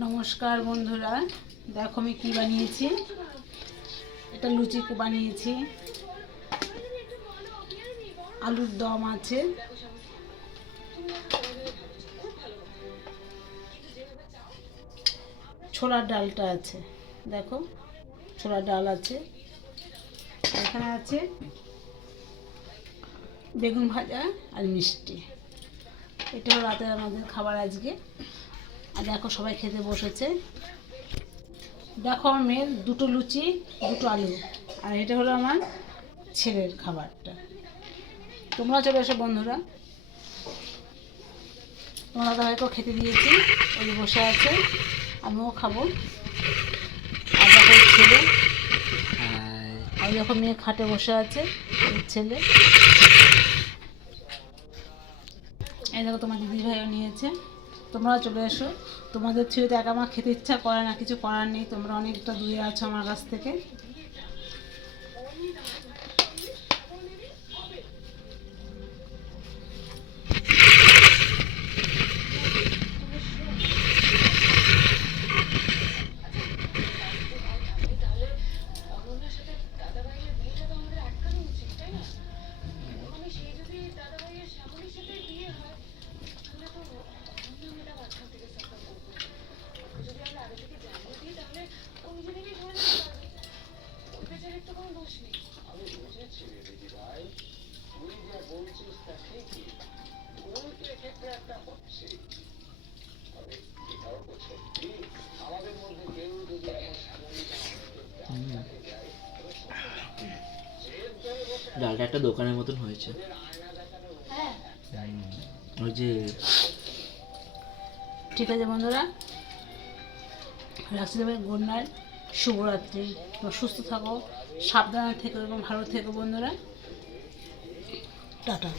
নমস্কার বন্ধুরা, দেখো আমি কি বানিয়েছি। এটা লুচি বানিয়েছি, আলুর দম আছে, ছোলার ডালটা আছে, দেখো ছোলার ডাল আছে, এখানে আছে বেগুন ভাজা আর মিষ্টি। এটা হলো রাতের আমাদের খাবার আজকে। আর দেখো সবাই খেতে বসেছে। দেখো আমার মেয়ের দুটো লুচি, দুটো আলু, আর এটা হলো আমার ছেলের খাবারটা। তোমরা চলে এসো বন্ধুরা। তোমার দাদাভাইকেও খেতে দিয়েছি, ওই বসে আছে, আমিও খাবো। আর দেখো ছেলে, আর দেখো মেয়ে খাটে বসে আছে, ছেলে। এই দেখো তোমার দিদি ভাইও নিয়েছে। তোমরাও চলে এসো। তোমাদের ছেলে তো একা আমার খেতে ইচ্ছা করে না, কিছু করার নেই, তোমরা অনেকটা দূরে আছো আমার কাছ থেকে। ডালটা একটা দোকানের মতন হয়েছে। ওই যে ঠিক আছে বন্ধুরা, রাখছি দেবে। গুড নাইট, শুভরাত্রি। তোমরা সুস্থ থাকো, সাবধানে থেকো এবং ভালো থেকো বন্ধুরা। টাটা।